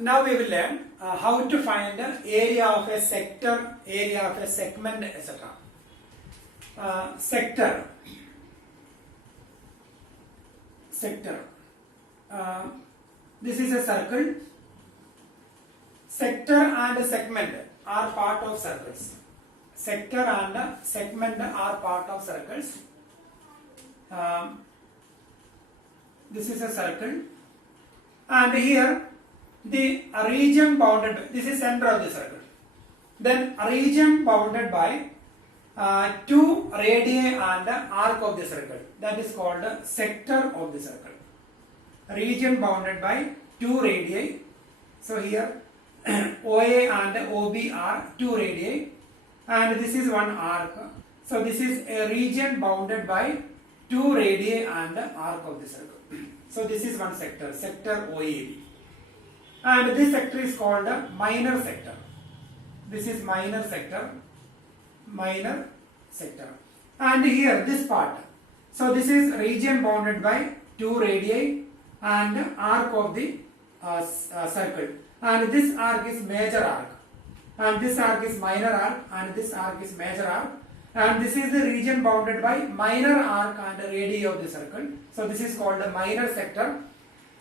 Now we will learn how to find the area of a sector, area of a segment, etc. Sector. This is a circle. Sector and segment are part of circles. Sector and segment are part of circles. This is a circle, and here the region bounded by, this is center of the circle. Then a region bounded by two radii and arc of the circle, that is called sector of the circle. Region bounded by two radii. So here OA and OB are two radii, and this is one arc. So this is a region bounded by two radii and arc of the circle. So this is one sector, sector OAB. And this sector is called a minor sector. This is minor sector, minor sector. And here this part. So this is region bounded by two radii and arc of the circle. And this arc is major arc. And this arc is minor arc, and this arc is major arc. And this is the region bounded by minor arc and radii of the circle. So this is called a minor sector.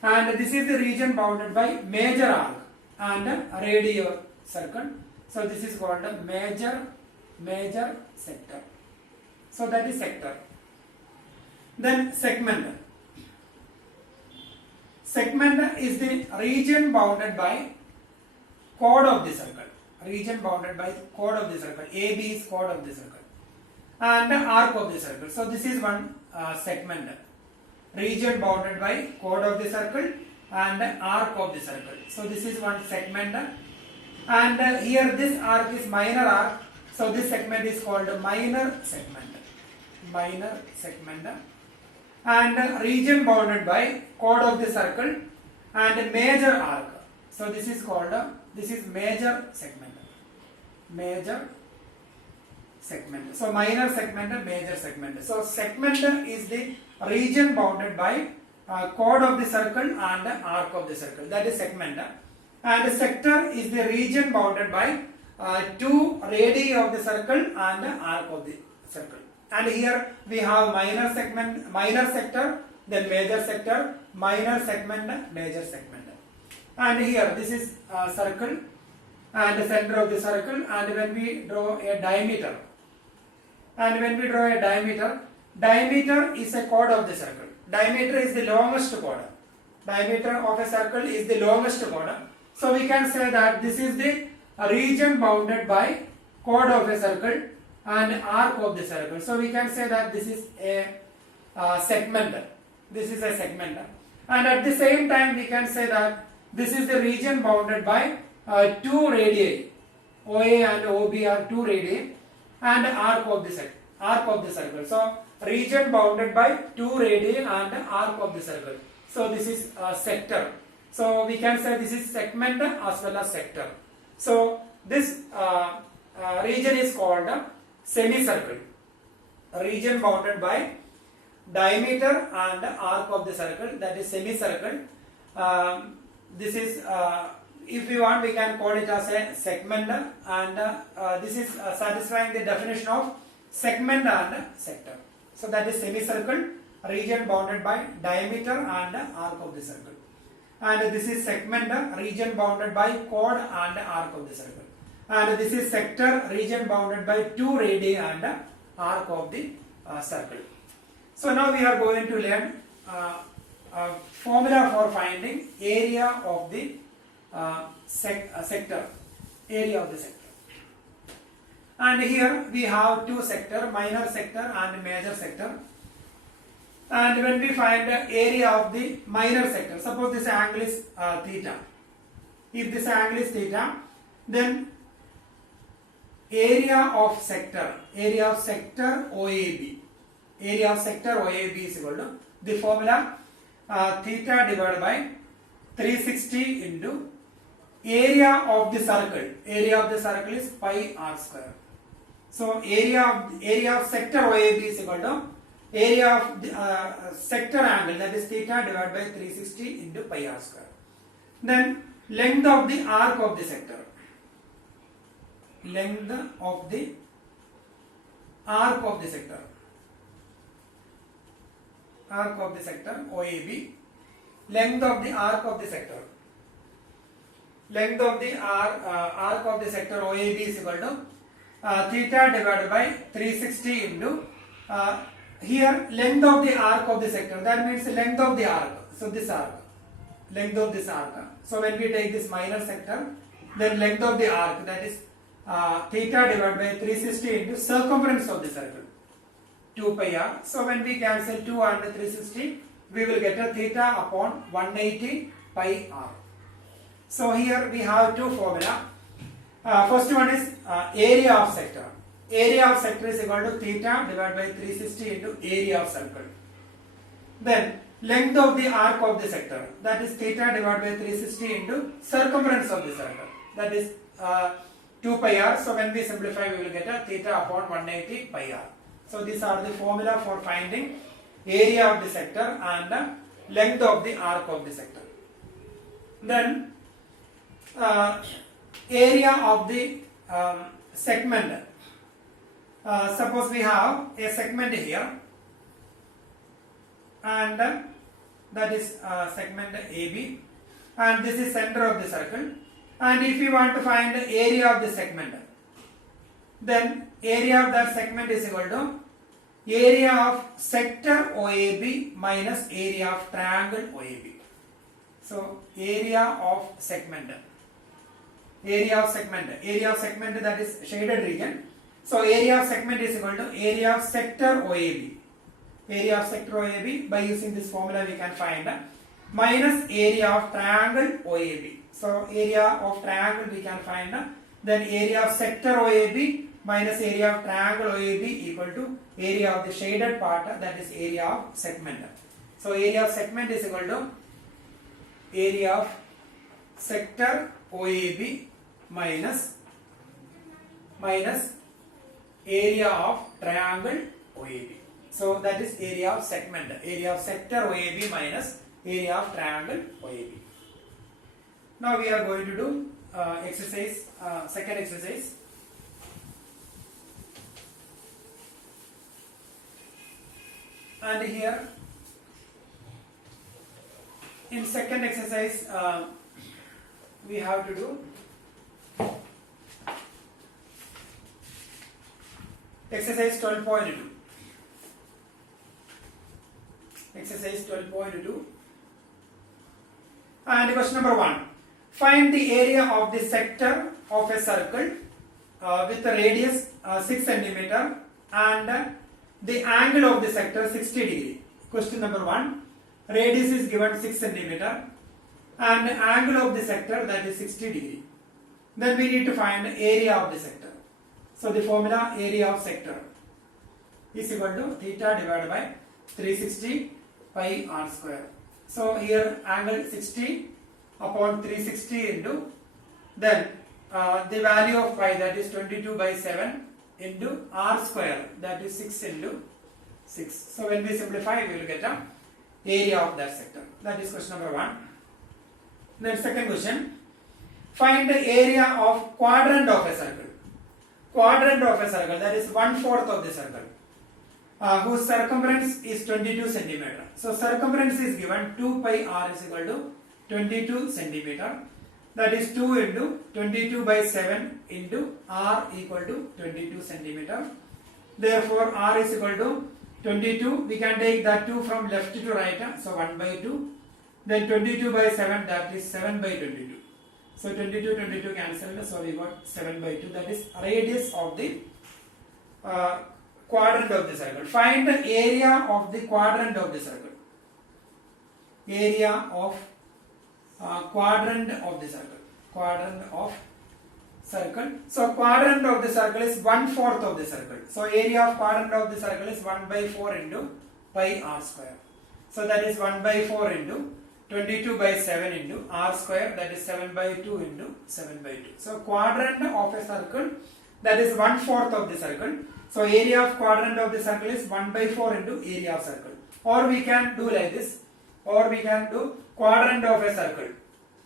And this is the region bounded by major arc and radii of circle. So this is called a major sector. So that is sector. Then segment. Segment is the region bounded by chord of the circle. Region bounded by chord of the circle. AB is chord of the circle. And arc of the circle. So this is one segment. Region bounded by chord of the circle and arc of the circle. So this is one segment. And here this arc is minor arc. So this segment is called minor segment. Minor segment. And region bounded by chord of the circle and major arc. So this is called this is major segment. Major segment. So minor segment and major segment. So segment is the region bounded by chord of the circle and arc of the circle. That is segment. And sector is the region bounded by two radii of the circle and arc of the circle. And here we have minor segment, minor sector, then major sector, minor segment, major segment. And here this is circle and the center of the circle, and when we draw a diameter, diameter is a chord of the circle. Diameter is the longest chord. Diameter of a circle is the longest chord. So we can say that this is the region bounded by chord of a circle and arc of the circle. So we can say that this is a segment. This is a segment. And at the same time we can say that this is the region bounded by two radii. OA and OB are two radii and arc of the circle. So region bounded by two radii and arc of the circle. So this is sector. So we can say this is segment as well as sector. So this region is called semicircle. Region bounded by diameter and arc of the circle, that is semicircle. This is if we want, we can call it as a segment, and this is satisfying the definition of segment and sector. So that is semicircle, region bounded by diameter and arc of the circle. And this is segment, region bounded by chord and arc of the circle. And this is sector, region bounded by two radii and arc of the circle. So now we are going to learn formula for finding area of the sector, area of the sector. And here we have two sector, minor sector and major sector. And when we find the area of the minor sector, suppose this angle is theta. If this angle is theta, then area of sector OAB, area of sector OAB is equal to the formula theta divided by 360 into area of the circle is pi r square. So area of sector OAB is equal to area of the sector angle, that is theta divided by 360 into pi r square. Then length of the arc of the sector. Length of the arc of the sector. Arc of the sector OAB. Length of the arc of the sector. Length of the arc of the sector OAB is equal to theta divided by 360 into here length of the arc of the sector, that means the length of the arc. So this arc, length of this arc. So when we take this minor sector, then length of the arc, that is theta divided by 360 into circumference of the circle, 2 pi r. So when we cancel 2 and 360, we will get a theta upon 180 pi r. So here we have two formula. First one is area of sector. Area of sector is equal to theta divided by 360 into area of circle. Then length of the arc of the sector, that is theta divided by 360 into circumference of the circle, that is 2 pi r. So when we simplify, we will get a theta upon 180 pi r. So these are the formula for finding area of the sector and length of the arc of the sector. Then area of the segment. Suppose we have a segment here, and that is segment AB, and this is center of the circle. And if you want to find the area of the segment, then area of that segment is equal to area of sector OAB minus area of triangle OAB. So area of segment, area of segment, that is shaded region. So area of segment is equal to area of sector OAB. Area of sector OAB, by using this formula we can find minus area of triangle OAB. So area of triangle we can find, then area of sector OAB minus area of triangle OAB equal to area of the shaded part, that is area of segment. So area of segment is equal to area of sector OAB minus area of triangle OAB. So that is area of segment, area of sector OAB minus area of triangle OAB. Now we are going to do exercise, second exercise. And here in second exercise we have to do exercise 12.2. Exercise 12.2. And question number 1. Find the area of the sector of a circle with a radius 6 cm and the angle of the sector 60 degree. Question number 1. Radius is given 6 cm and angle of the sector, that is 60 degree. Then we need to find area of the sector. So the formula area of sector is equal to theta divided by 360 pi r square. So here angle 60 upon 360 into, then the value of pi, that is 22 by 7 into r square, that is 6 into 6. So when we simplify, we will get a area of that sector. That is question number 1. Then second question. Find the area of quadrant of a circle. Quadrant of a circle, that is 1/4 of the circle, whose circumference is 22 centimeter. So circumference is given 2 pi r is equal to 22 centimeter. That is 2 into 22 by 7 into r equal to 22 centimeter. Therefore r is equal to 22. We can take that 2 from left to right. So 1 by 2. Then 22 by 7, that is 7 by 22. So 22 cancelled, so we got 7 by 2, that is radius of the quadrant of the circle. Find the area of the quadrant of the circle. Area of quadrant of the circle. Quadrant of circle. So quadrant of the circle is 1/4 of the circle. So area of quadrant of the circle is 1 by 4 into pi r square. So that is 1 by 4 into 22 by 7 into r square, that is 7 by 2 into 7 by 2. So quadrant of a circle, that is 1/4 of the circle. So area of quadrant of the circle is 1 by 4 into area of circle. Or we can do like this, or we can do quadrant of a circle.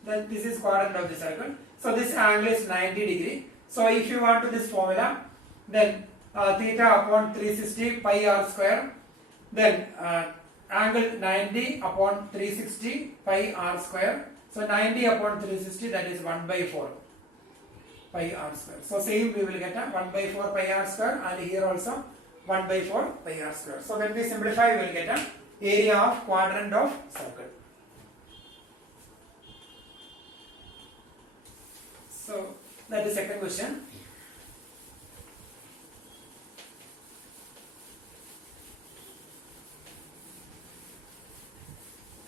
then this is quadrant of the circle. So this angle is 90 degree. So if you want to this formula, then theta upon 360 pi r square, then angle 90 upon 360 pi r square. So 90 upon 360, that is 1 by 4 pi r square. So same we will get a 1 by 4 pi r square, and here also 1 by 4 pi r square. So when we simplify, we will get a area of quadrant of circle. So that is second question.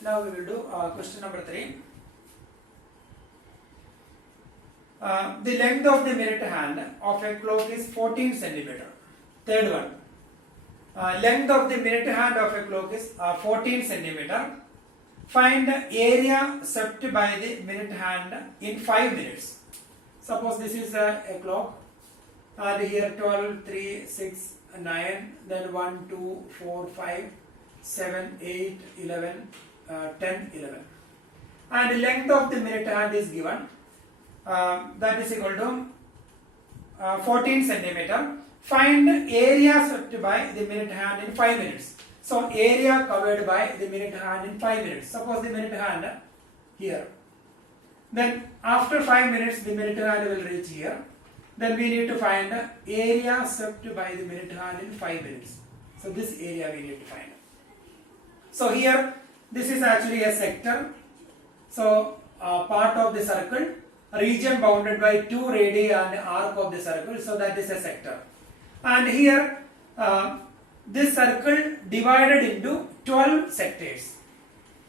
Now we will do question number 3. The length of the minute hand of a clock is 14 centimeter. Third one. Length of the minute hand of a clock is 14 centimeter. Find the area swept by the minute hand in 5 minutes. Suppose this is a clock, and here 12, 3, 6, 9, then 1, 2, 4, 5, 7, 8, 11, 10, 11. And the length of the minute hand is given. That is equal to 14 centimeter. Find area swept by the minute hand in 5 minutes. So area covered by the minute hand in 5 minutes. Suppose the minute hand here. Then after 5 minutes the minute hand will reach here. Then we need to find the area swept by the minute hand in 5 minutes. So this area we need to find. So here this is actually a sector. So part of the circle, region bounded by 2 radii and arc of the circle. So that is a sector. And here this circle divided into 12 sectors,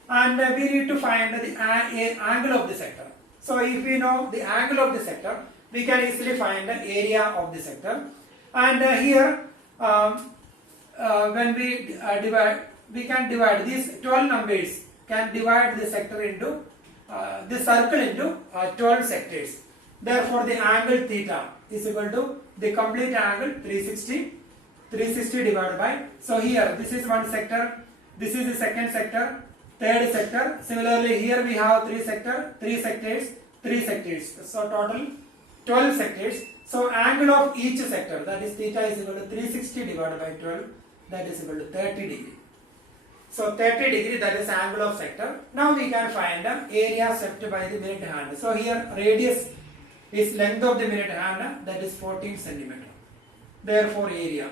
and we need to find the angle of the sector. So if we know the angle of the sector, we can easily find the area of the sector. And here when we divide, we can divide these 12 numbers, can divide the sector into this circle into 12 sectors. Therefore the angle theta is equal to the complete angle 360 divided by, so here this is one sector, this is the second sector, third sector. Similarly here we have 3 sectors, so total 12 sectors. So angle of each sector, that is theta, is equal to 360 divided by 12, that is equal to 30 degree. So 30 degree, that is angle of sector. Now we can find the area swept by the minute hand. So here radius is length of the minute hand, that is 14 centimeter. Therefore area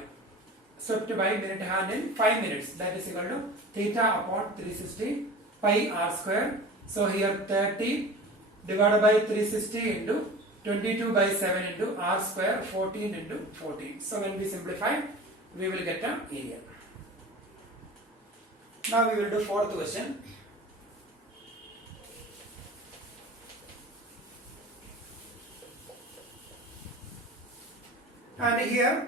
swept by minute hand in 5 minutes, that is equal to theta upon 360 pi r square. So here 30 divided by 360 into 22 by 7 into r square, 14 into 14. So when we simplify, we will get an area. Now we will do fourth question. And here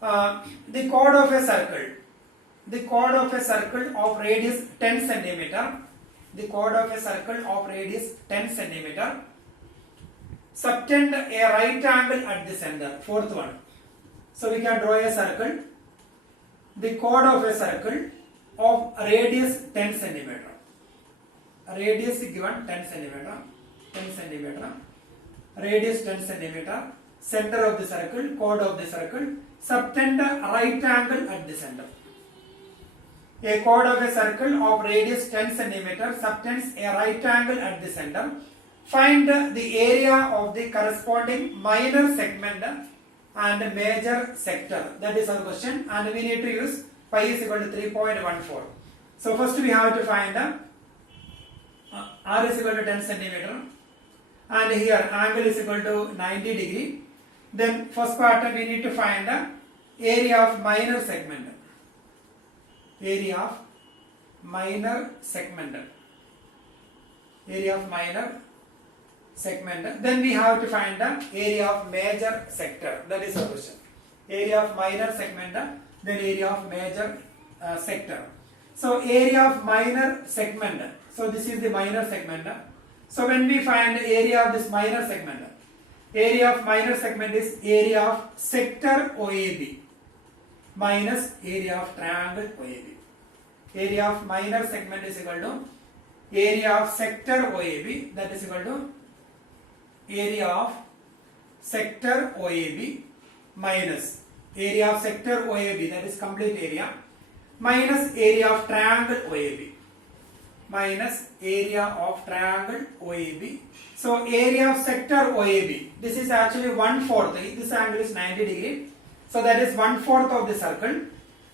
the chord of a circle of radius 10 centimeter, the chord of a circle of radius 10 centimeter, subtend a right angle at the center. Fourth one. So we can draw a circle, the chord of a circle of radius 10 centimeter. Radius is given 10 centimeter, radius 10 centimeter, center of the circle, chord of the circle, subtend a right angle at the center. A chord of a circle of radius 10 centimeter subtends a right angle at the center. Find the area of the corresponding minor segment and major sector. That is our question, and we need to use pi is equal to 3.14. So first we have to find r is equal to 10 centimeter, and here angle is equal to 90 degree. Then first part we need to find the area of minor segment. Area of minor segment. Then we have to find the area of major sector. That is the question. Area of minor segment, then area of major sector. So area of minor segment. So this is the minor segment. So when we find the area of this minor segment, area of minor segment is area of sector OAB minus area of triangle OAB. Area of minor segment is equal to area of sector OAB, that is equal to area of sector OAB minus area of sector OAB, that is complete area, minus area of triangle OAB, minus area of triangle OAB. So area of sector OAB, this is actually 1/4. This angle is 90 degree. So that is 1/4 of the circle.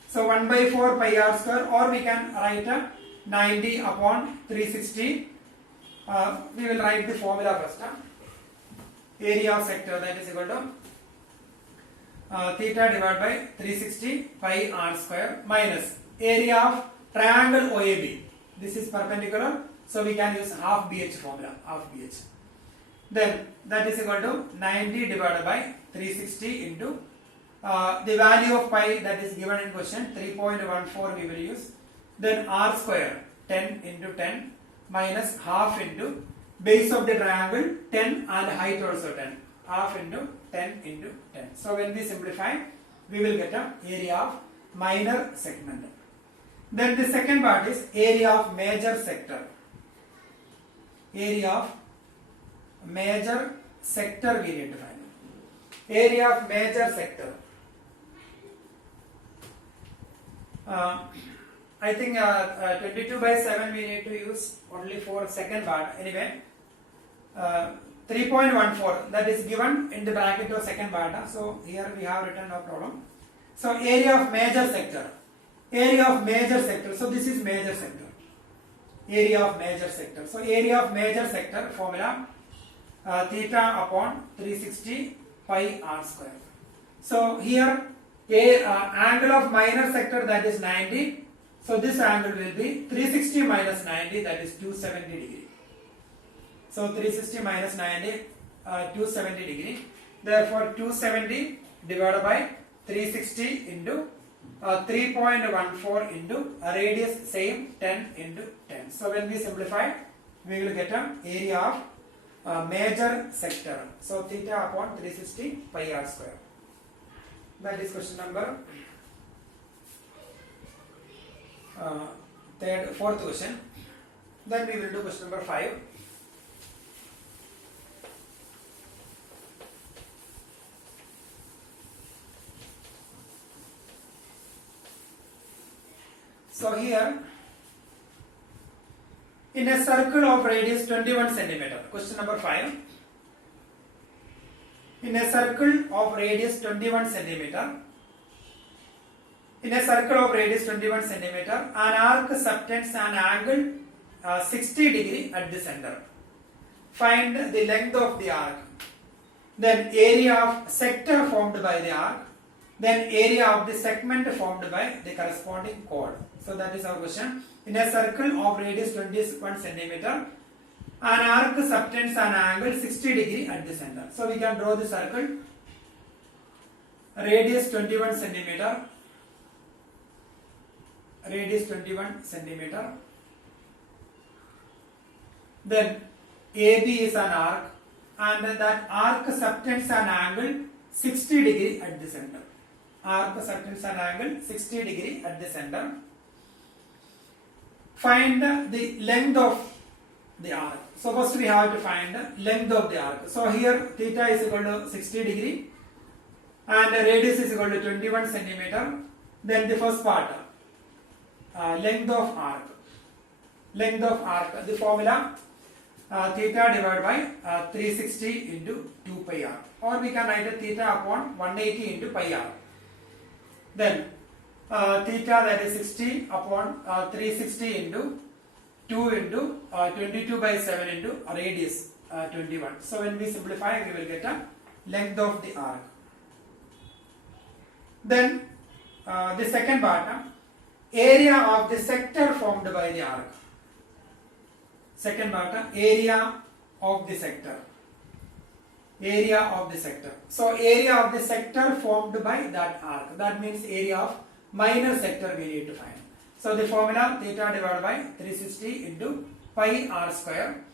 So 1 by 4 pi r square, or we can write 90 upon 360. We will write the formula first. Area of sector, that is equal to theta divided by 360 pi r square minus area of triangle OAB. This is perpendicular, so we can use half BH formula, half BH. Then that is equal to 90 divided by 360 into the value of pi that is given in question, 3.14 we will use. Then r square, 10 into 10 minus half into base of the triangle 10 and height also 10, half into 10 into 10. So when we simplify, we will get an area of minor segment. Then the second part is area of major sector. Area of major sector we need to find. Area of major sector. I think 22 by 7 we need to use only for second part. Anyway, 3.14 that is given in the bracket of second part. So here we have written, no problem. So area of major sector. Area of major sector. So this is major sector. Area of major sector. So area of major sector formula theta upon 360 pi r square. So here angle of minor sector, that is 90. So this angle will be 360 minus 90, that is 270 degree. So 360 minus 90, 270 degree. Therefore 270 divided by 360 into 3.14 into radius same 10 into 10. So when we simplify, we will get an area of major sector. So theta upon 360 pi r square. That is question number fourth question. Then we will do question number 5. So here, in a circle of radius 21 centimeter, question number 5. In a circle of radius 21 centimeter, in a circle of radius 21 centimeter, an arc subtends an angle 60 degree at the center. Find the length of the arc, then area of sector formed by the arc, then area of the segment formed by the corresponding chord. So that is our question. In a circle of radius 21 centimeter, an arc subtends an angle 60 degree at the center. So we can draw the circle. Radius 21 centimeter. Radius 21 centimeter. Then AB is an arc, and that arc subtends an angle 60 degree at the center. Arc subtends an angle 60 degree at the center. Find the length of the arc. So first we have to find the length of the arc. So here theta is equal to 60 degree and the radius is equal to 21 centimeter. Then the first part, length of arc. Length of arc, the formula theta divided by 360 into 2 pi r, or we can write theta upon 180 into pi r. Then theta, that is 60 upon 360 into 2 into 22 by 7 into radius 21. So when we simplify, we will get a length of the arc. Then the second part, area of the sector formed by the arc. Second part, area of the sector. Area of the sector. So area of the sector formed by that arc. That means area of minor sector we need to find. So the formula theta divided by 360 into pi r square.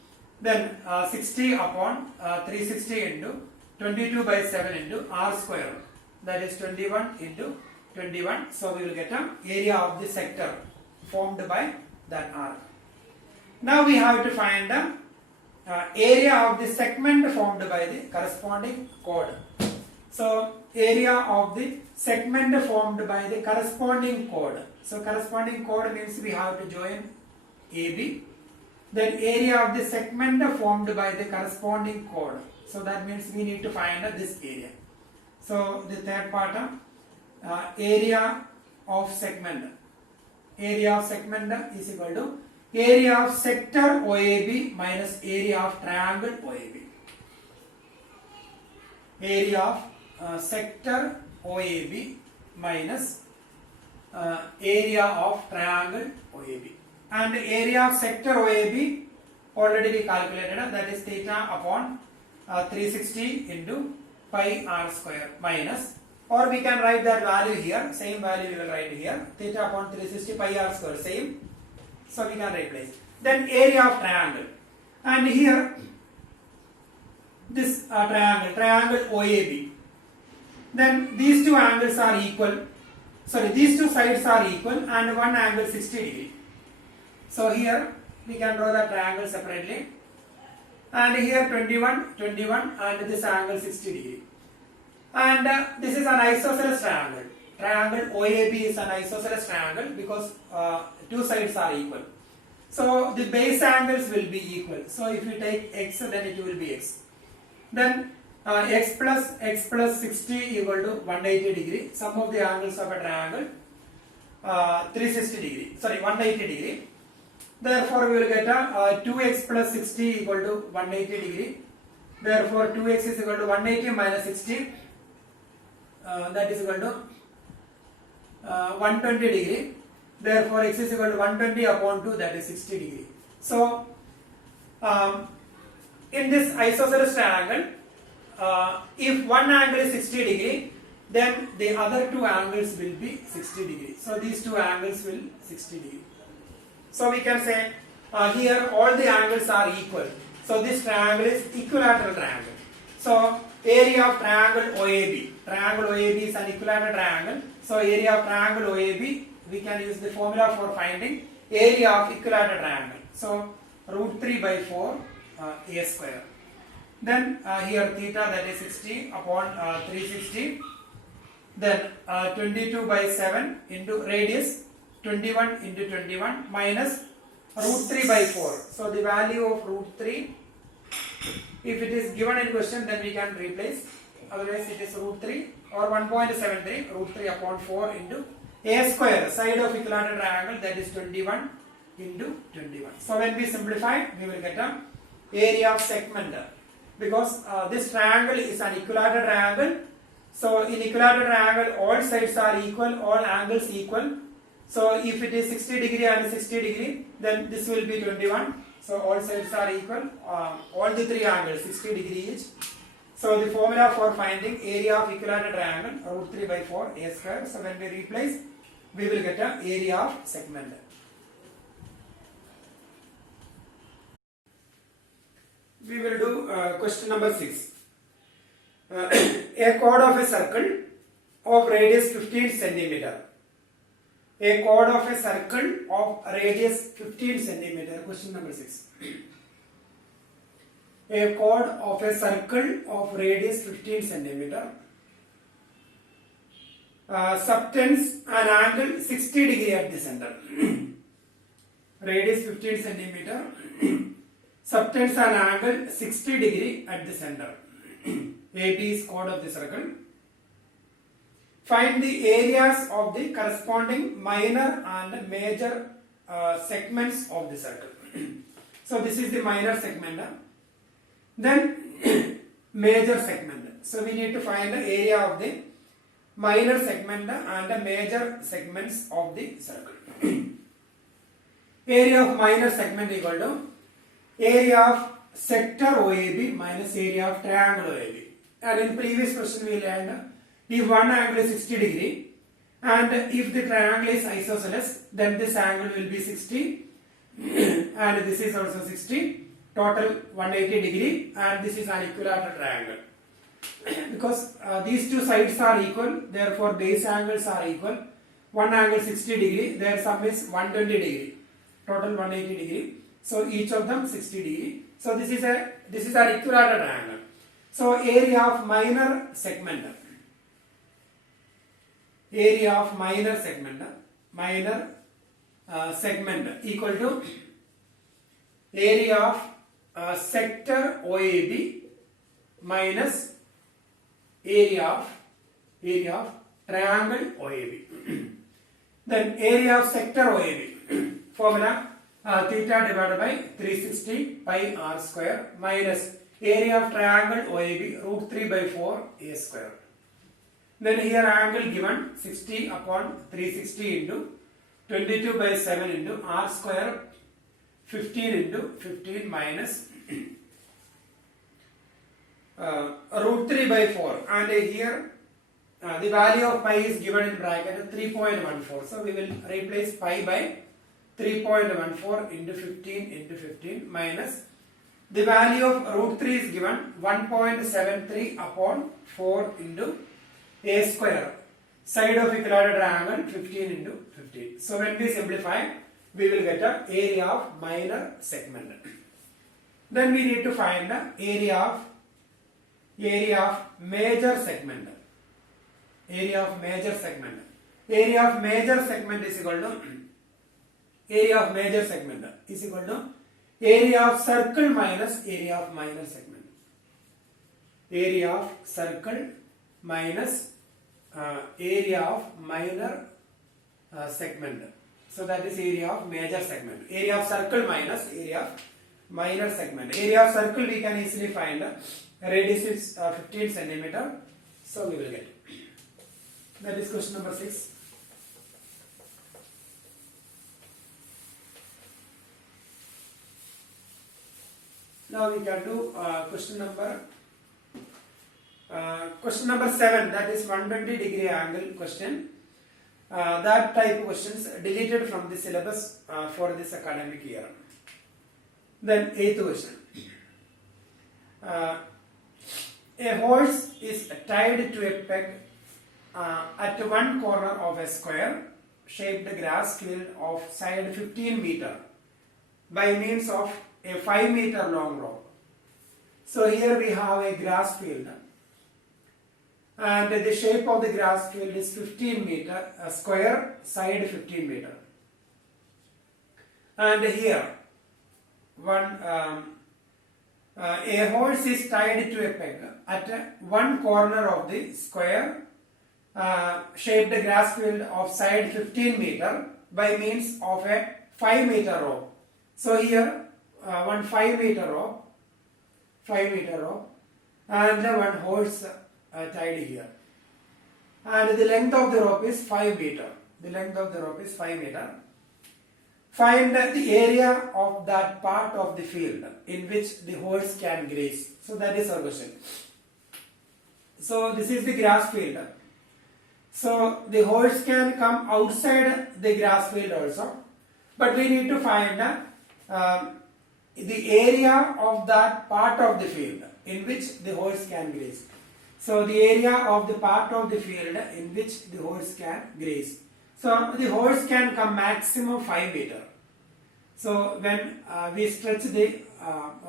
Then 60 upon 360 into 22 by 7 into r square. That is 21 into 21. So we will get an area of the sector formed by that arc. Now we have to find the area of the segment formed by the corresponding chord. So area of the segment formed by the corresponding chord. So corresponding chord means we have to join AB. Then area of the segment formed by the corresponding chord. So that means we need to find this area. So the third part, area of segment. Area of segment is equal to area of sector OAB minus area of triangle OAB. Area of sector OAB minus area of triangle OAB. And area of sector OAB already we calculated, that is theta upon 360 into pi r square minus, or we can write that value here, same value we will write here, theta upon 360 pi r square, same. So we can replace. Then area of triangle, and here this triangle OAB. Then these two angles are equal. Sorry, these two sides are equal, and one angle 60 degree. So here we can draw the triangle separately, and here 21, 21, and this angle 60 degree. And this is an isosceles triangle. Triangle OAB is an isosceles triangle because two sides are equal. So the base angles will be equal. So if you take x, then it will be x. Then x plus 60 equal to 180 degree. Sum of the angles of a triangle 360 degree. Sorry, 180 degree. Therefore, we will get 2x plus 60 equal to 180 degree. Therefore, 2x is equal to 180 minus 60. That is equal to 120 degree. Therefore, x is equal to 120 upon 2, that is 60 degree. So, in this isosceles triangle, if one angle is 60 degree, then the other two angles will be 60 degree. So, these two angles will 60 degree. So, we can say here all the angles are equal. So, this triangle is equilateral triangle. So, area of triangle OAB. Triangle OAB is an equilateral triangle. So, area of triangle OAB, we can use the formula for finding area of equilateral triangle. So, root 3 by 4 a square. Then here theta, that is 60 upon 360. Then 22 by 7 into radius 21 into 21 minus root 3 by 4. So, the value of root 3, if it is given in question, then we can replace. Otherwise, it is root 3 or 1.73, root 3 upon 4 into a square, side of equilateral triangle, that is 21 into 21. So, when we simplify, we will get a area of segment, because this triangle is an equilateral triangle. So, in equilateral triangle, all sides are equal, all angles equal. So, if it is 60 degree and 60 degree, then this will be 21. So, all sides are equal, all the three angles 60 degree each. So, the formula for finding area of equilateral triangle, root 3 by 4 a square. So, when we replace, we will get an area of segment. We will do question number 6. A chord of a circle of radius 15 centimeter. A chord of a circle of radius 15 centimeter. Question number 6. A chord of a circle of radius 15 centimeter subtends an angle 60 degree at the center. Radius 15 centimeter subtends an angle 60 degree at the center. AB is chord of the circle. Find the areas of the corresponding minor and major segments of the circle. So this is the minor segment. Then major segment. So we need to find the area of the minor segment and the major segments of the circle. Area of minor segment equal to area of sector OAB minus area of triangle OAB. And in previous question we learned, if one angle is 60 degree and if the triangle is isosceles, then this angle will be 60 and this is also 60, total 180 degree, and this is an equilateral triangle. Because these two sides are equal, therefore base angles are equal. One angle 60 degree, their sum is 120 degree, total 180 degree. So each of them 60 degree. So this is a equilateral triangle. So area of minor segment. Area of minor segment equal to area of sector OAB minus area of triangle OAB. Then area of sector OAB formula theta divided by 360 pi r square minus area of triangle OAB root 3 by 4 a square. Then here angle given 60 upon 360 into 22 by 7 into r square 15 into 15 minus root 3 by 4, and here the value of pi is given in bracket 3.14. So we will replace pi by 3.14 into 15 into 15 minus the value of root 3 is given 1.73 upon 4 into a square. Side of equilateral triangle 15 into 15. So when we simplify, we will get a area of minor segment. Then we need to find the area of major segment. Area of major segment. Area of major segment is equal to area of major segment is equal to area of circle minus area of minor segment. Area of circle minus area of minor segment. So that is area of major segment. Area of circle minus area of minor segment. Area of circle we can easily find. Radius is 15 centimeter. So we will get. That is question number 6. Now we can do question number 7, that is 120 degree angle question. That type of questions deleted from the syllabus for this academic year. Then 8th question. A horse is tied to a peg at one corner of a square shaped grass field of side 15 meter by means of a 5 meter long rope. So here we have a grass field, and the shape of the grass field is 15 meter, a square, side 15 meter. And here a horse is tied to a peg at one corner of the square shaped grass field of side 15 meter by means of a 5 meter rope. So here one 5 meter rope, and one horse tied here, and the length of the rope is 5 meter. Find the area of that part of the field in which the horse can graze. So that is our question. So this is the grass field. So the horse can come outside the grass field also, but we need to find the area of that part of the field in which the horse can graze. So the area of the part of the field in which the horse can graze. So the horse can come maximum 5 meter. So when we stretch the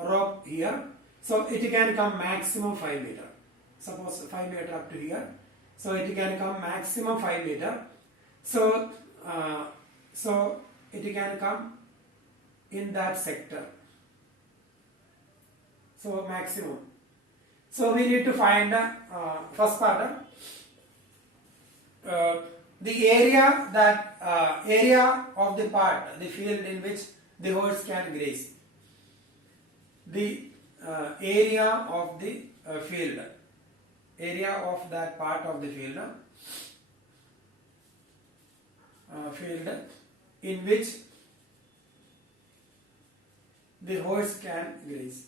rope here, so it can come maximum 5 meter. Suppose 5 meter up to here. So it can come maximum 5 meter. So it can come in that sector. So maximum. So we need to find first part. The area of the part, the field in which the horse can graze. The area of the field, area of that part of the field, in which the horse can graze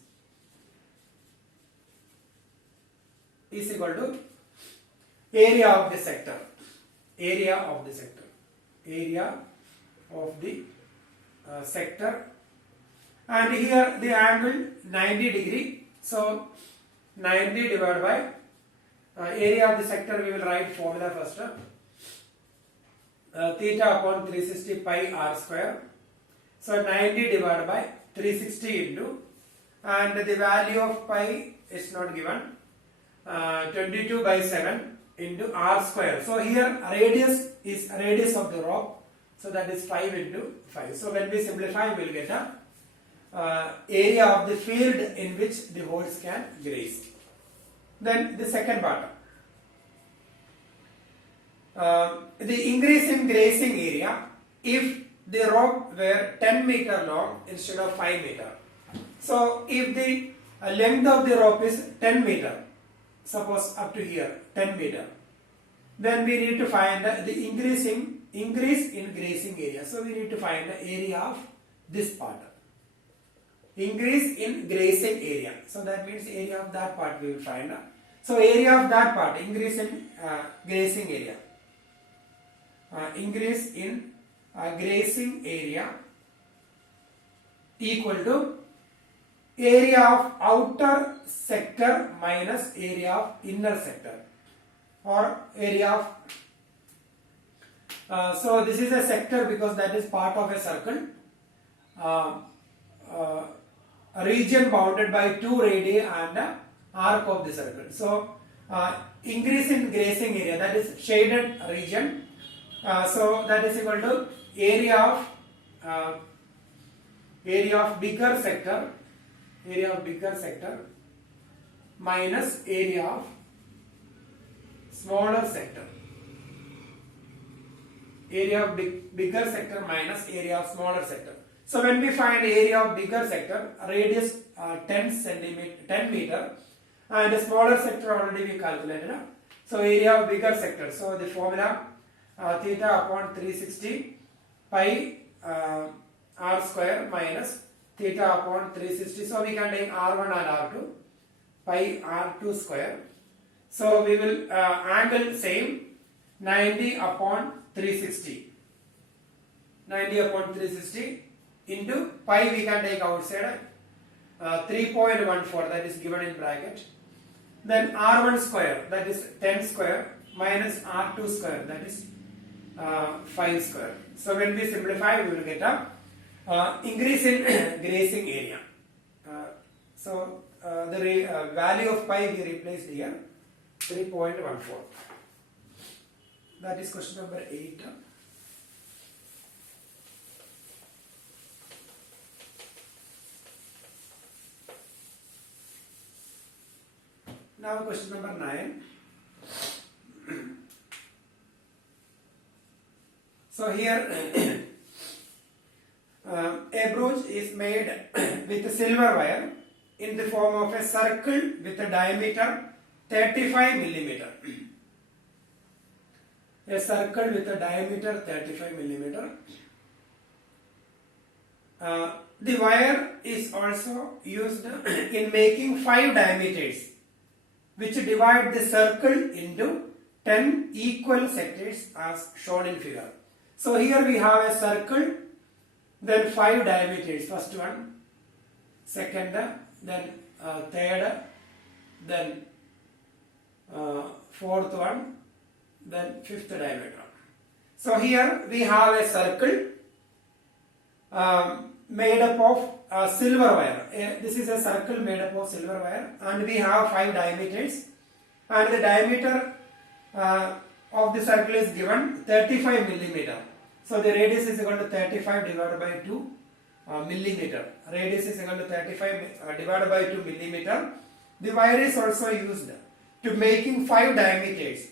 is equal to area of the sector. Area of the sector, and here the angle 90 degree. So 90 divided by area of the sector, we will write formula first. Theta upon 360 pi r square. So 90 divided by 360 into, and the value of pi is not given, 22 by 7 into r square. So here radius is radius of the rope, so that is 5 into 5. So when we simplify, we will get a area of the field in which the horse can graze. Then the second part, the increase in grazing area if the rope were 10 meter long instead of 5 meter. So if the length of the rope is 10 meter, suppose up to here 10 meter, then we need to find the increase in grazing area. So we need to find the area of this part. Increase in grazing area. So that means area of that part we will find. So area of that part, increase in grazing area. Increase in grazing area equal to area of outer sector minus area of inner sector, or area of so this is a sector because that is part of a circle, a region bounded by 2 radii and a arc of the circle. So increase in grazing area, that is shaded region, so that is equal to area of bigger sector minus area of smaller sector. Area of bigger sector minus area of smaller sector. So when we find area of bigger sector, radius 10 meter, and the smaller sector already we calculated. So area of bigger sector. So the formula theta upon 360 pi r square minus theta upon 360. So we can take r1 and r2 pi r2 square. So we will angle same 90 upon 360. 90 upon 360 into pi we can take outside 3.14, that is given in bracket. Then r1 square, that is 10 square, minus r2 square, that is 5 square. So when we simplify, we will get a increase in grazing area. So the value of pi we replaced here, 3.14. That is question number 8. Now question number 9. So here a brooch is made with silver wire in the form of a circle with a diameter 35 millimeter. A circle with a diameter 35 millimeter. The wire is also used in making 5 diameters, which divide the circle into 10 equal sectors as shown in figure. So here we have a circle, then 5 diameters, first one, second, then third, then fourth one, then fifth diameter. So here we have a circle made up of silver wire. This is a circle made up of silver wire, and we have 5 diameters, and the diameter of the circle is given 35 millimeter. So the radius is equal to 35 divided by 2 millimeter. Radius is equal to 35 divided by 2 millimeter. The wire is also used to making 5 diameters,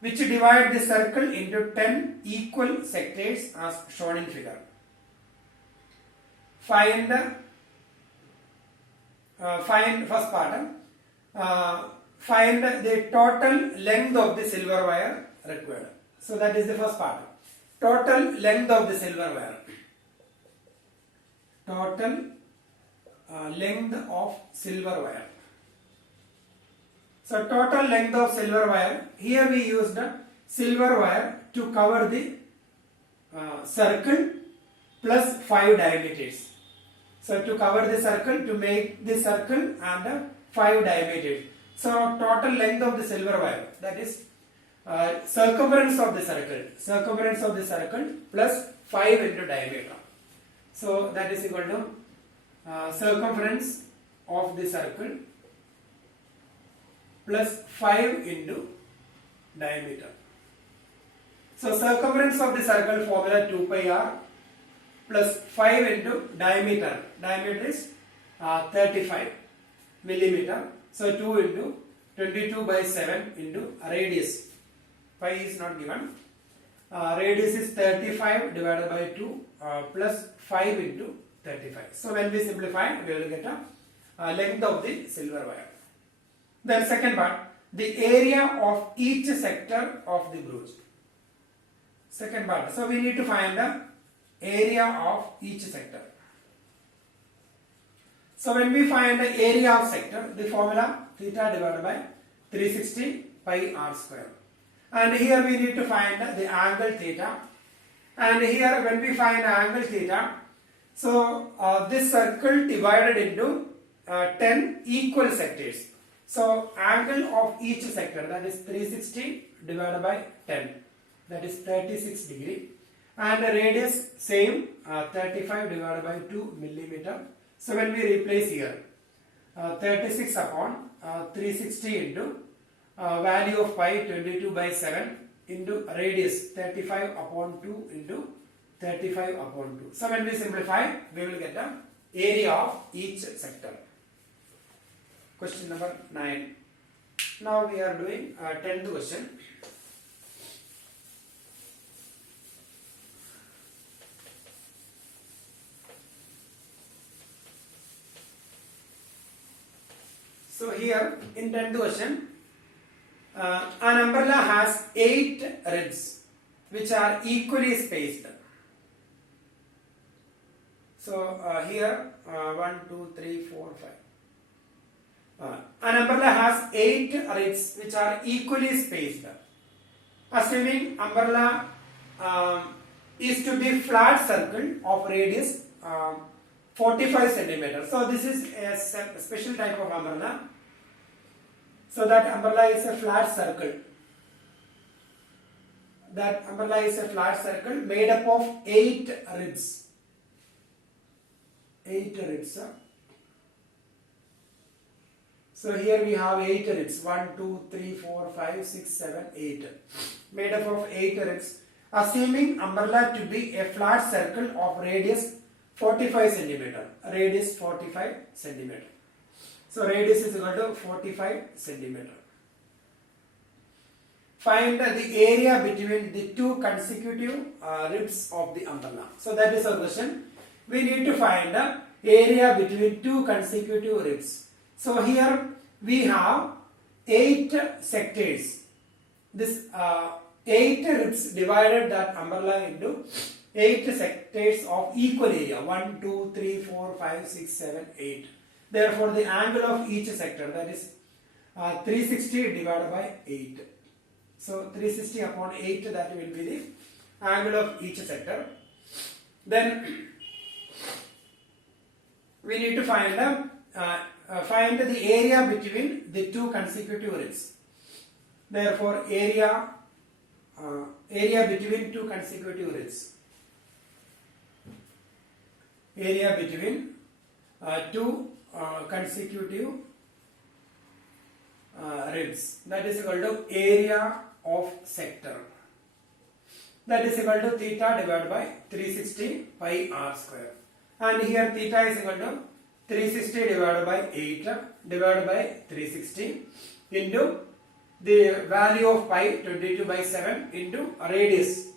which divide the circle into 10 equal sectors as shown in figure. Find first part. Find the total length of the silver wire required. So that is the first part. Total length of the silver wire. Total length of silver wire. So total length of silver wire. Here we used silver wire to cover the circle plus 5 diameters. So to cover the circle, to make the circle and 5 diameters. So total length of the silver wire, that is circumference of the circle plus 5 into diameter. So that is equal to circumference of the circle plus 5 into diameter. So circumference of the circle formula 2 pi r plus 5 into diameter. Diameter is 35 millimeter. So 2 into 22 by 7 into radius. Pi is not given. Radius is 35 divided by 2 plus 5 into 35. So when we simplify, we will get a length of the silver wire. Then second part, the area of each sector of the broach. Second part, so we need to find the area of each sector. So when we find the area of sector, the formula theta divided by 360 pi r square. And here we need to find the angle theta. And here when we find angle theta, so this circle divided into 10 equal sectors. So angle of each sector, that is 360 divided by 10, that is 36 degree. And the radius same, 35 divided by 2 millimeter. So when we replace here, 36 upon 360 into value of pi 22 by 7 into radius 35 upon 2 into 35 upon 2. So when we simplify, we will get the area of each sector. Question number 9. Now we are doing 10th question. So here in 10th question, an umbrella has 8 ribs which are equally spaced. So here 1, 2, 3, 4, 5. An umbrella has 8 ribs which are equally spaced. Assuming umbrella is to be flat circle of radius 45 centimeters. So this is a special type of umbrella. So that umbrella is a flat circle. That umbrella is a flat circle made up of 8 ribs. 8 ribs. So here we have 8 ribs. 1, 2, 3, 4, 5, 6, 7, 8. Made up of 8 ribs. Assuming umbrella to be a flat circle of radius 45 centimeter. Radius 45 centimeter. So radius is equal to 45 centimeter. Find the area between the 2 consecutive ribs of the umbrella. So that is our question. We need to find the area between 2 consecutive ribs. So here we have 8 sectors. This 8 ribs divided that umbrella into 8 sectors of equal area. 1, 2, 3, 4, 5, 6, 7, 8. Therefore, the angle of each sector, that is 360 divided by 8. So 360 upon 8, that will be the angle of each sector. Then we need to find the area between the 2 consecutive ribs. Therefore, area between 2 consecutive ribs. Area between 2 consecutive ribs, that is equal to area of sector, that is equal to theta divided by 360 pi r square. And here theta is equal to 360 divided by 8 divided by 360 into the value of pi 22 by 7 into radius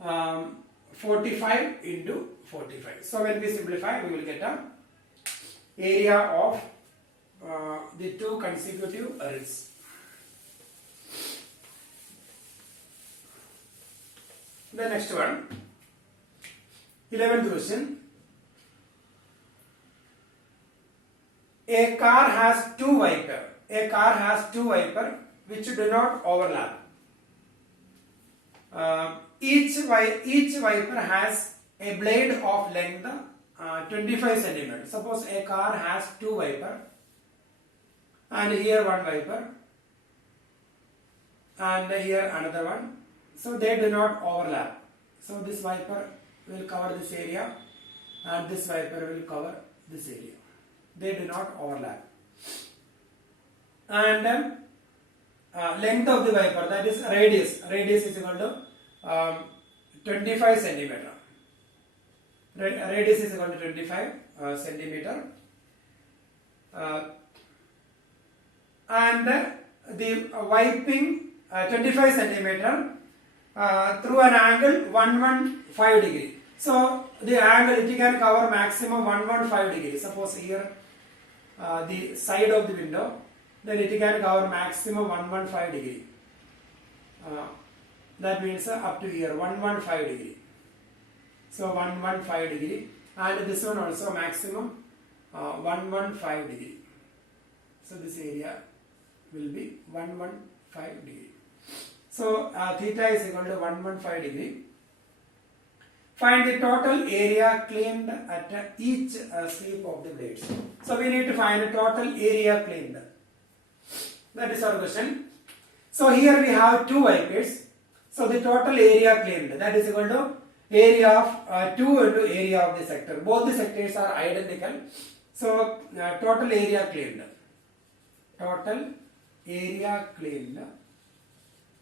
45 into 45. So when we simplify, we will get a area of the 2 consecutive ribs. The next one, 11th question. A car has 2 wipers. A car has 2 wipers which do not overlap. Each wiper has a blade of length 25 centimeters. Suppose a car has 2 wipers and here one wiper and here another one. So they do not overlap. So this wiper will cover this area and this wiper will cover this area. They do not overlap. And length of the wiper, that is radius. Radius is equal to 25 centimeter. Radius is equal to 25 centimeter. And the wiping 25 centimeter through an angle 115 degree. So the angle it can cover maximum 115 degree. Suppose here the side of the window, then it can cover maximum 115 degree. That means up to here 115 degree. So 115 degree, and this one also maximum 115 degree. So this area will be 115 degree. So theta is equal to 115 degree. Find the total area cleaned at each sweep of the blades. So we need to find the total area cleaned. That is our question. So here we have two wipers. So the total area cleaned, that is equal to area of 2 into area of the sector. Both the sectors are identical. So total area cleaned. Total area cleaned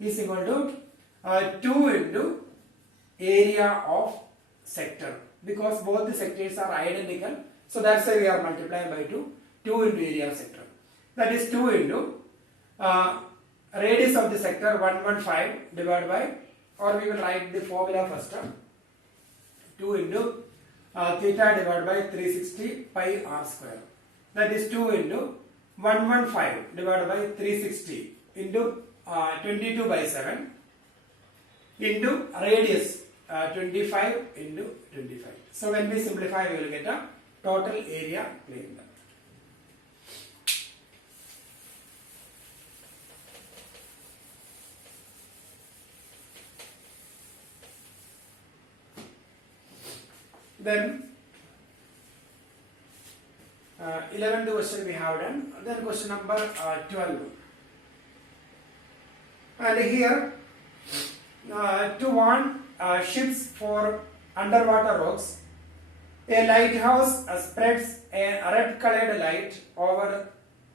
is equal to 2 into area of sector, because both the sectors are identical. So that's why we are multiplying by 2. 2 into area of sector. That is 2 into radius of the sector 115 divided by, or we will write the formula first. 2 into theta divided by 360 pi r square. That is 2 into 115 divided by 360 into 22 by 7 into radius 25 into 25. So when we simplify, we will get a total area cleaned. Then 11th question we have done. Then question number 12. And here to warn ships for underwater rocks, a lighthouse spreads a red colored light over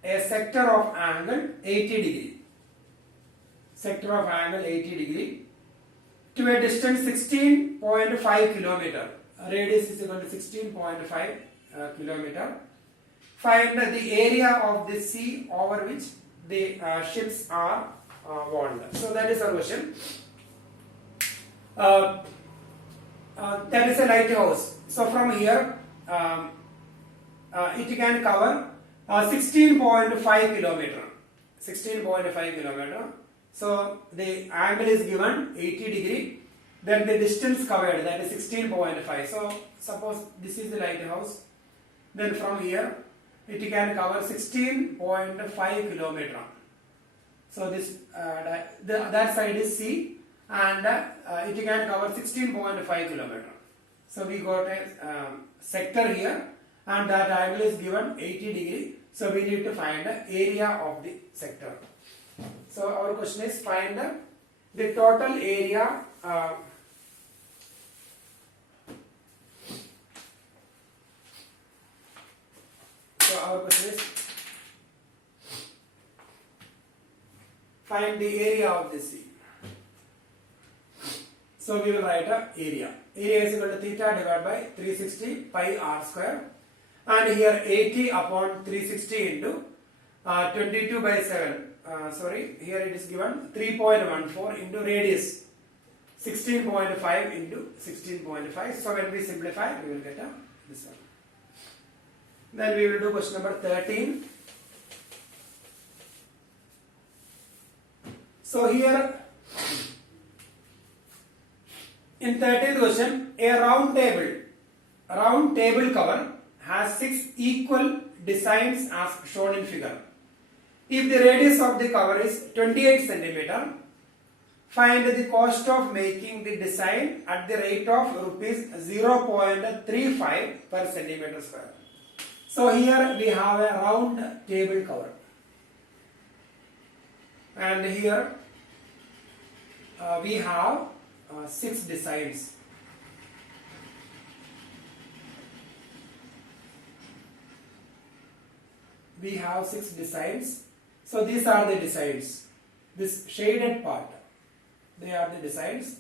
a sector of angle 80 degree. Sector of angle 80 degree to a distance 16.5 kilometer. Radius is equal to 16.5 kilometer. Find the area of the sea over which the ships are warned. So that is our question. That is a lighthouse. So from here, it can cover 16.5 kilometer. 16.5 kilometer. So the angle is given 80 degree. Then the distance covered, that is 16.5. So suppose this is the lighthouse. Then from here, it can cover 16.5 kilometer. So this that side is sea, and it can cover 16.5 kilometer. So we got a sector here, and that angle is given 80 degree. So we need to find the area of the sector. So our question is find the total area. So our question is find the area of the sea. So we will write a area. Area is equal to theta divided by 360 pi r square, and here 80 upon 360 into 22 by 7. Sorry, here it is given 3.14 into radius 16.5 into 16.5. So when we simplify, we will get this one. Then we will do question number 13. So here in 13th question, a round table cover has 6 equal designs as shown in figure. If the radius of the cover is 28 centimeter, find the cost of making the design at the rate of rupees 0.35 per centimeter square. So here we have a round table cover, and here we have 6 designs. we have 6 designs. So these are the designs. This shaded part, they are the designs.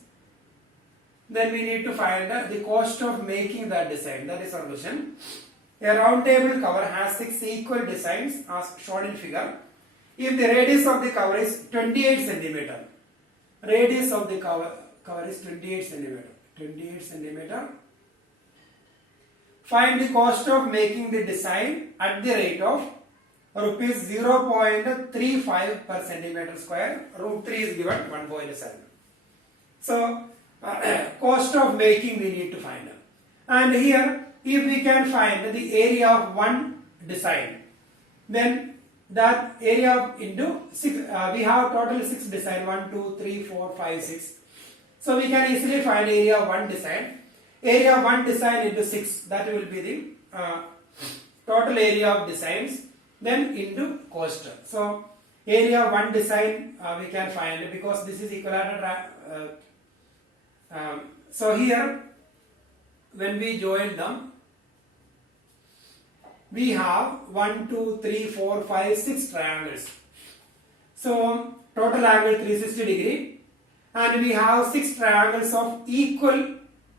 Then we need to find the cost of making that design. That is our question. A round table cover has 6 equal designs as shown in figure. If the radius of the cover is 28 centimeter, radius of the cover is 28 centimeter. 28 centimeter. Find the cost of making the design at the rate of rupees 0.35 per centimeter square. Root 3 is given 1.7. So cost of making we need to find. And here if we can find the area of one design, then that area into 6, we have total 6 design, 1, 2, 3, 4, 5, 6. So we can easily find area of one design. Area of one design into 6, that will be the total area of designs, then into cost. So area of one design we can find because this is equilateral. So here when we join them, we have 1, 2, 3, 4, 5, 6 triangles. So total angle 360 degree, and we have 6 triangles of equal,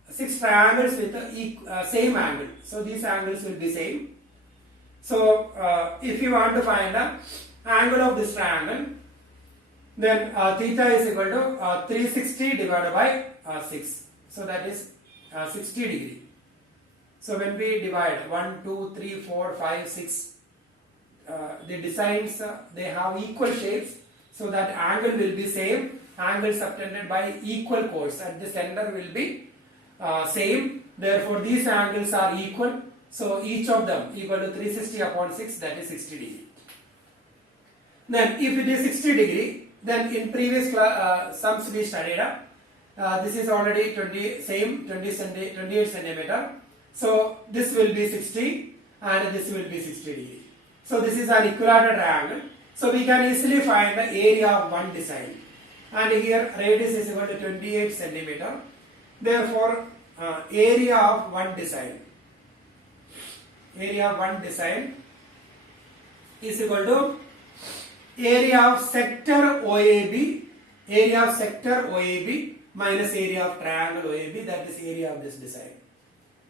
6 triangles with the same angle. So these angles will be same. So if you want to find the angle of this triangle, then theta is equal to 360 divided by 6. So that is 60 degree. So when we divide 1, 2, 3, 4, 5, 6, the designs they have equal shapes, so that angle will be same. Angle subtended by equal chords at the center will be same. Therefore these angles are equal. So each of them equal to 360 upon 6, that is 60 degree. Then if it is 60 degree, then in previous sums we studied, this is already 28 centimeter. So this will be 60 and this will be 60 degree. So this is an equilateral triangle. So we can easily find the area of one design. And here radius is equal to 28 centimeter. Therefore area of one design. Area of one design is equal to area of sector OAB, area of sector OAB minus area of triangle OAB, that is area of this design.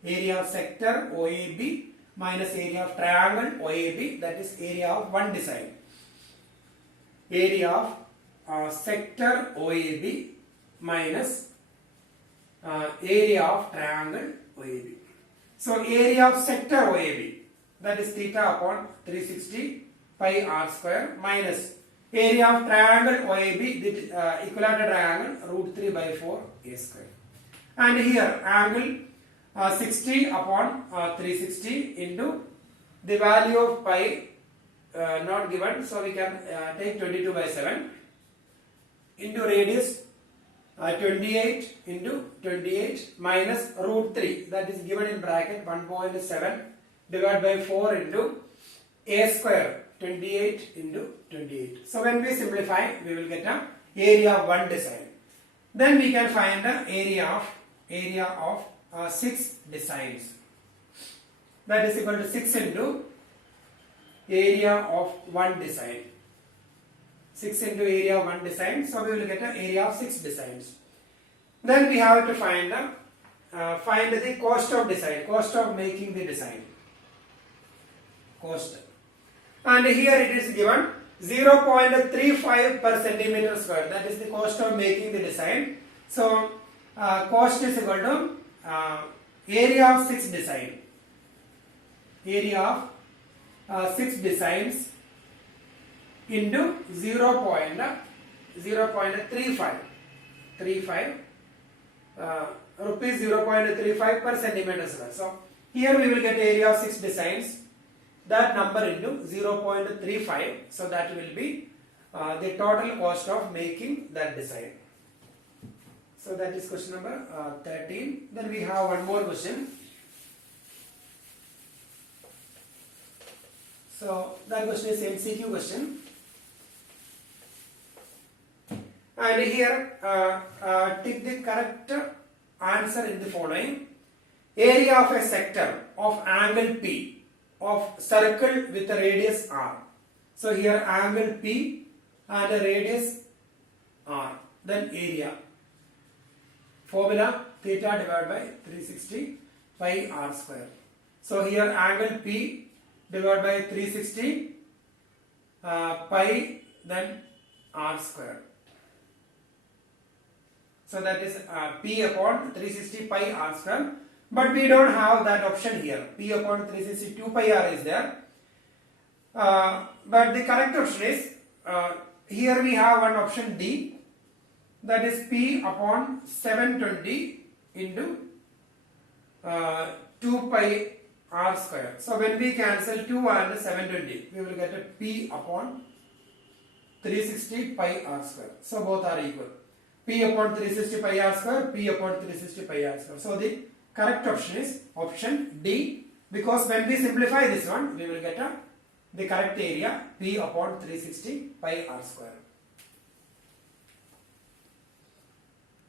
Area of sector OAB minus area of triangle OAB, that is area of one design. Area of sector OAB minus area of triangle OAB. So area of sector OAB, that is theta upon 360 pi r square, minus area of triangle OAB, the equilateral triangle, root 3 by 4 a square. And here angle 60 upon 360 into the value of pi not given, so we can take 22 by 7 into radius 28 into 28 minus root 3, that is given in bracket 1.7 divided by 4 into a square, 28 into 28. So when we simplify, we will get a area of one design. Then we can find the area of 6 designs. That is equal to 6 into area of one design. 6 into area of one design. So we will get an area of 6 designs. Then we have to find the cost of design, cost of making the design. Cost. And here it is given 0.35 per centimeter square. That is the cost of making the design. So cost is equal to area of 6 design. Area of 6 designs into 0.35 rupees 0.35 per centimeter square. So here we will get area of 6 designs, that number into 0.35. So that will be the total cost of making that design. So that is question number 13. Then we have one more question. So that question is MCQ question. And here take the correct answer in the following. Area of a sector of angle P of circle with a radius r. So here angle P and a radius r. Then area. Formula theta divided by 360 pi r square. So here angle P divided by 360 pi then r square. So that is P upon 360 pi r square. But we don't have that option here. P upon 360 2 pi r is there. But the correct option is here we have one option D, that is P upon 720 into 2 pi r square. So when we cancel 2 and 720, we will get a P upon 360 pi r square. So both are equal. P upon 360 pi r square, P upon 360 pi r square. So the correct option is option D, because when we simplify this one, we will get the correct area P upon 360 pi r square.